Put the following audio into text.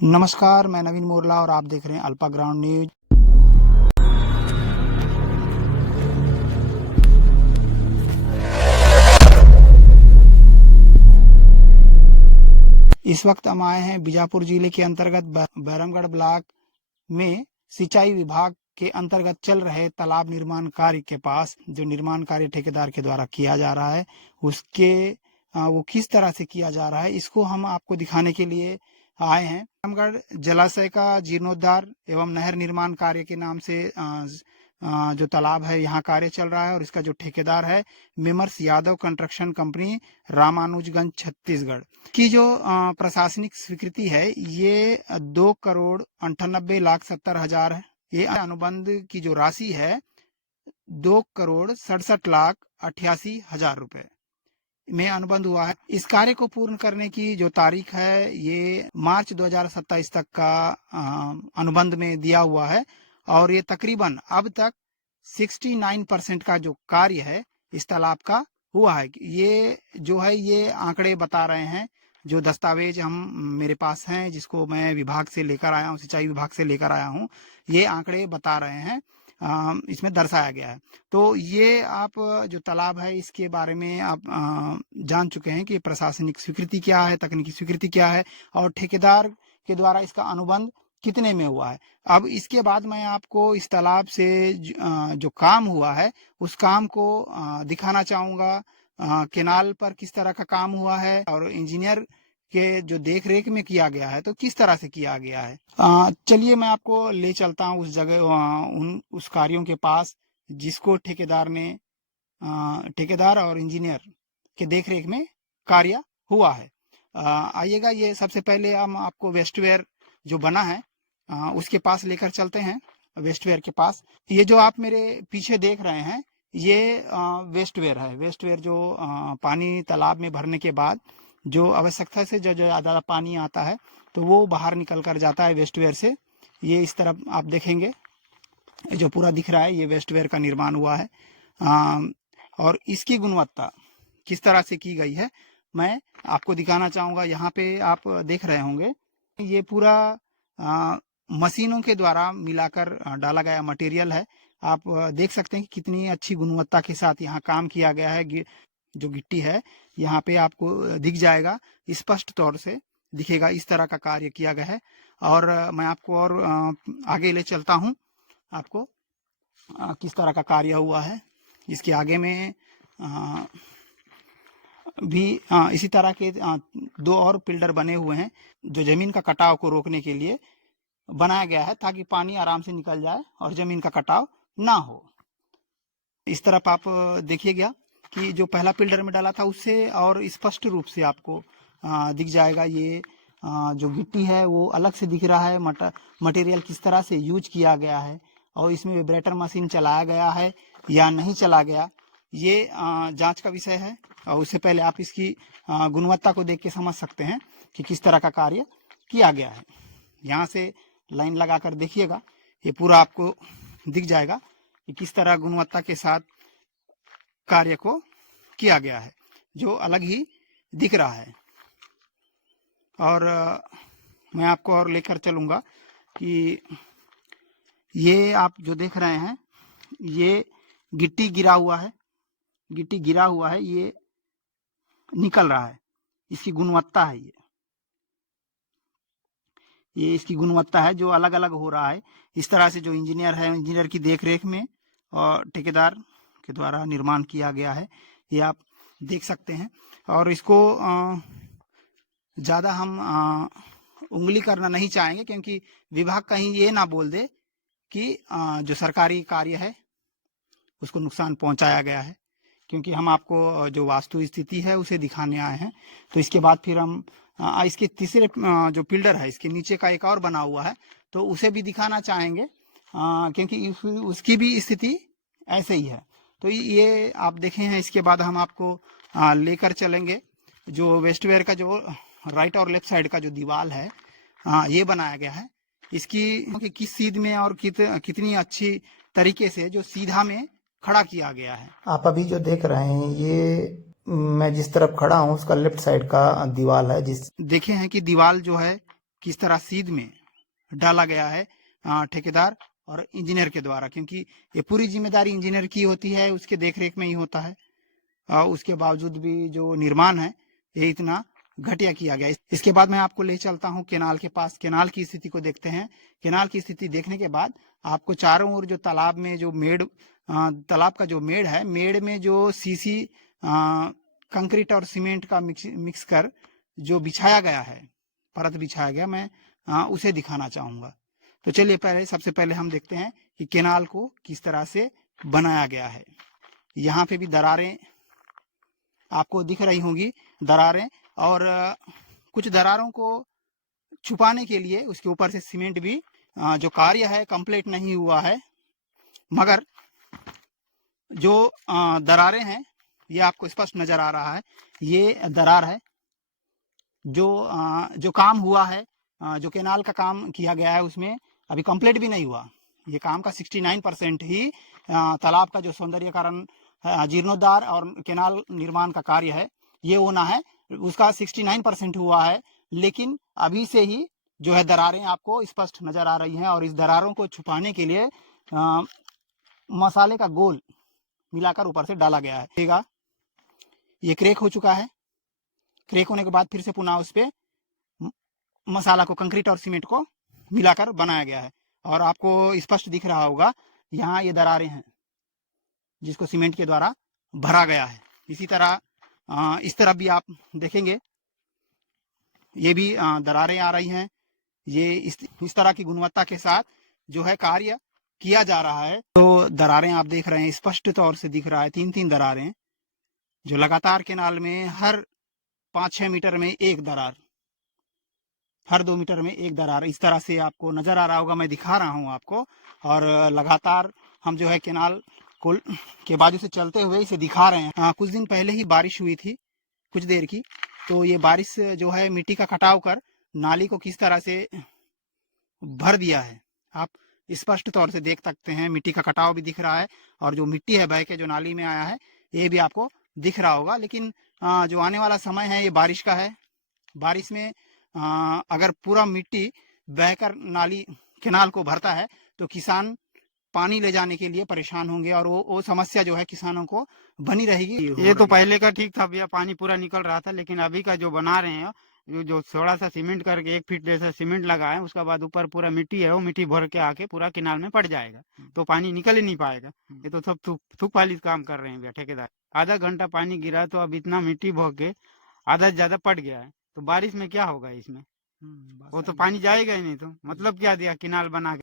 नमस्कार, मैं नवीन मोरला और आप देख रहे हैं अल्पा ग्राउंड न्यूज। इस वक्त हम आए हैं बीजापुर जिले के अंतर्गत बैरमगढ़ ब्लॉक में सिंचाई विभाग के अंतर्गत चल रहे तालाब निर्माण कार्य के पास। जो निर्माण कार्य ठेकेदार के द्वारा किया जा रहा है उसके वो किस तरह से किया जा रहा है इसको हम आपको दिखाने के लिए आए हैं। बैरमगढ़ जलाशय का जीर्णोद्धार एवं नहर निर्माण कार्य के नाम से जो तालाब है यहाँ कार्य चल रहा है और इसका जो ठेकेदार है मेमर्स यादव कंस्ट्रक्शन कंपनी, रामानुजगंज, छत्तीसगढ़ की जो प्रशासनिक स्वीकृति है ये 2,98,70,000 है। ये अनुबंध की जो राशि है 2,67,68,000 रुपए में अनुबंध हुआ है। इस कार्य को पूर्ण करने की जो तारीख है ये मार्च 2027 तक का अनुबंध में दिया हुआ है और ये तकरीबन अब तक 69% का जो कार्य है इस तालाब का हुआ है। ये जो है ये आंकड़े बता रहे हैं, जो दस्तावेज हम मेरे पास हैं जिसको मैं विभाग से लेकर आया हूँ, सिंचाई विभाग से लेकर आया हूँ, ये आंकड़े बता रहे हैं, इसमें दर्शाया गया है। तो ये आप जो तालाब है इसके बारे में आप जान चुके हैं कि प्रशासनिक स्वीकृति क्या है, तकनीकी स्वीकृति क्या है और ठेकेदार के द्वारा इसका अनुबंध कितने में हुआ है। अब इसके बाद मैं आपको इस तालाब से जो काम हुआ है उस काम को दिखाना चाहूँगा। केनाल पर किस तरह का काम हुआ है और इंजीनियर के जो देख रेख में किया गया है तो किस तरह से किया गया है। चलिए मैं आपको ले चलता हूँ उस जगह, उस कार्यों के पास जिसको ठेकेदार और इंजीनियर के देख रेख में कार्य हुआ है। आइएगा, ये सबसे पहले हम आपको वेस्टवेयर जो बना है उसके पास लेकर चलते हैं। वेस्टवेयर के पास ये जो आप मेरे पीछे देख रहे हैं ये वेस्टवेयर है। वेस्टवेयर जो पानी तालाब में भरने के बाद जो आवश्यकता से जो ज़्यादा पानी आता है तो वो बाहर निकल कर जाता है वेस्टवेयर से। ये इस तरफ आप देखेंगे जो पूरा दिख रहा है ये वेस्टवेयर का निर्माण हुआ है और इसकी गुणवत्ता किस तरह से की गई है मैं आपको दिखाना चाहूँगा। यहाँ पे आप देख रहे होंगे ये पूरा मशीनों के द्वारा मिलाकर डाला गया मटेरियल है। आप देख सकते हैं कि कितनी अच्छी गुणवत्ता के साथ यहाँ काम किया गया है। जो गिट्टी है यहाँ पे आपको दिख जाएगा, स्पष्ट तौर से दिखेगा, इस तरह का कार्य किया गया है। और मैं आपको और आगे ले चलता हूँ, आपको किस तरह का कार्य हुआ है। इसके आगे में भी इसी तरह के 2 और पिल्डर बने हुए हैं जो जमीन का कटाव को रोकने के लिए बनाया गया है ताकि पानी आराम से निकल जाए और जमीन का कटाव ना हो। इस तरफ आप देखिएगा कि जो पहला पिल्डर में डाला था उससे और स्पष्ट रूप से आपको दिख जाएगा। ये जो गिट्टी है वो अलग से दिख रहा है, मटेरियल किस तरह से यूज किया गया है और इसमें वाइब्रेटर मशीन चलाया गया है या नहीं चला गया, ये जांच का विषय है। और उससे पहले आप इसकी गुणवत्ता को देख के समझ सकते हैं कि किस तरह का कार्य किया गया है। यहाँ से लाइन लगाकर देखिएगा, ये पूरा आपको दिख जाएगा कि किस तरह गुणवत्ता के साथ कार्य को किया गया है, जो अलग ही दिख रहा है। और मैं आपको और लेकर चलूँगा कि ये आप जो देख रहे हैं ये गिट्टी गिरा हुआ है, गिट्टी गिरा हुआ है, ये निकल रहा है, इसकी गुणवत्ता है। ये इसकी गुणवत्ता है जो अलग अलग हो रहा है। इस तरह से जो इंजीनियर है, इंजीनियर की देखरेख में और ठेकेदार के द्वारा निर्माण किया गया है, ये आप देख सकते हैं। और इसको ज़्यादा हम उंगली करना नहीं चाहेंगे क्योंकि विभाग कहीं ये ना बोल दे कि जो सरकारी कार्य है उसको नुकसान पहुंचाया गया है, क्योंकि हम आपको जो वास्तु स्थिति है उसे दिखाने आए हैं। तो इसके बाद फिर हम इसके तीसरे जो पिल्डर है इसके नीचे का एक और बना हुआ है तो उसे भी दिखाना चाहेंगे क्योंकि उसकी भी स्थिति ऐसे ही है। तो ये आप देखे हैं। इसके बाद हम आपको लेकर चलेंगे जो वेस्टवेयर का जो राइट और लेफ्ट साइड का जो दीवार है ये बनाया गया है, इसकी किस सीध में और कितनी अच्छी तरीके से जो सीधा में खड़ा किया गया है। आप अभी जो देख रहे हैं ये मैं जिस तरफ खड़ा हूँ उसका लेफ्ट साइड का दीवार है। जिस देखे हैं कि दीवार जो है किस तरह सीध में डाला गया है ठेकेदार और इंजीनियर के द्वारा, क्योंकि ये पूरी जिम्मेदारी इंजीनियर की होती है, उसके देखरेख में ही होता है। उसके बावजूद भी जो निर्माण है ये इतना घटिया किया गया। इसके बाद मैं आपको ले चलता हूँ केनाल के पास। केनाल की स्थिति को देखते हैं। केनाल की स्थिति देखने के बाद आपको चारों ओर जो तालाब में जो मेड़ तालाब का जो मेड़ है, मेड़ में जो सीसी कंक्रीट और सीमेंट का मिक्स कर जो बिछाया गया है, परत बिछाया गया, मैं उसे दिखाना चाहूंगा। तो चलिए सबसे पहले हम देखते हैं कि केनाल को किस तरह से बनाया गया है। यहाँ पे भी दरारें आपको दिख रही होंगी, दरारें, और कुछ दरारों को छुपाने के लिए उसके ऊपर से सीमेंट भी जो कार्य है कंप्लीट नहीं हुआ है, मगर जो दरारें हैं ये आपको स्पष्ट नजर आ रहा है। ये दरार है जो काम हुआ है, जो केनाल का काम किया गया है उसमें अभी कंप्लीट भी नहीं हुआ। ये काम का 69% ही तालाब का जो सौंदर्यीकरण जीर्णोद्धार और केनाल निर्माण का कार्य है ये होना है, उसका 69% हुआ है। लेकिन अभी से ही जो है दरारें आपको स्पष्ट नजर आ रही हैं, और इस दरारों को छुपाने के लिए मसाले का गोल मिलाकर ऊपर से डाला गया है। ये क्रैक हो चुका है। क्रैक होने के बाद फिर से पुनः उस पे मसाला को, कंक्रीट और सीमेंट को मिलाकर बनाया गया है, और आपको स्पष्ट दिख रहा होगा यहाँ ये दरारें हैं जिसको सीमेंट के द्वारा भरा गया है। इसी तरह इस तरफ भी आप देखेंगे, ये भी दरारें आ रही हैं। ये इस तरह की गुणवत्ता के साथ जो है कार्य किया जा रहा है। तो दरारें आप देख रहे हैं, स्पष्ट तौर से दिख रहा है, 3-3 दरारें जो लगातार केनाल में हर 5-6 मीटर में एक दरार, हर 2 मीटर में एक दरार, इस तरह से आपको नजर आ रहा होगा। मैं दिखा रहा हूं आपको, और लगातार हम जो है केनाल को के बाजू से चलते हुए इसे दिखा रहे हैं। कुछ दिन पहले ही बारिश हुई थी, कुछ देर की, तो ये बारिश जो है मिट्टी का कटाव कर नाली को किस तरह से भर दिया है आप स्पष्ट तौर से देख सकते हैं। मिट्टी का कटाव भी दिख रहा है, और जो मिट्टी है बह के जो नाली में आया है ये भी आपको दिख रहा होगा। लेकिन जो आने वाला समय है ये बारिश का है। बारिश में अगर पूरा मिट्टी बहकर नाली केनाल को भरता है तो किसान पानी ले जाने के लिए परेशान होंगे, और वो समस्या जो है किसानों को बनी रहेगी। ये तो पहले का ठीक था भैया, पानी पूरा निकल रहा था, लेकिन अभी का जो बना रहे हैं जो थोड़ा सा सीमेंट करके 1 फीट जैसा सीमेंट लगा है, उसके बाद ऊपर पूरा मिट्टी है, वो मिट्टी भर के आके पूरा केनाल में पड़ जाएगा, तो पानी निकल ही नहीं पाएगा। ये तो सब थूक वाली काम कर रहे हैं भैया ठेकेदार। आधा घंटा पानी गिरा तो अब इतना मिट्टी भर के आधा से ज्यादा पड़ गया है, तो बारिश में क्या होगा इसमें? वो तो पानी जाएगा ही नहीं, तो मतलब क्या दिया केनाल बना के।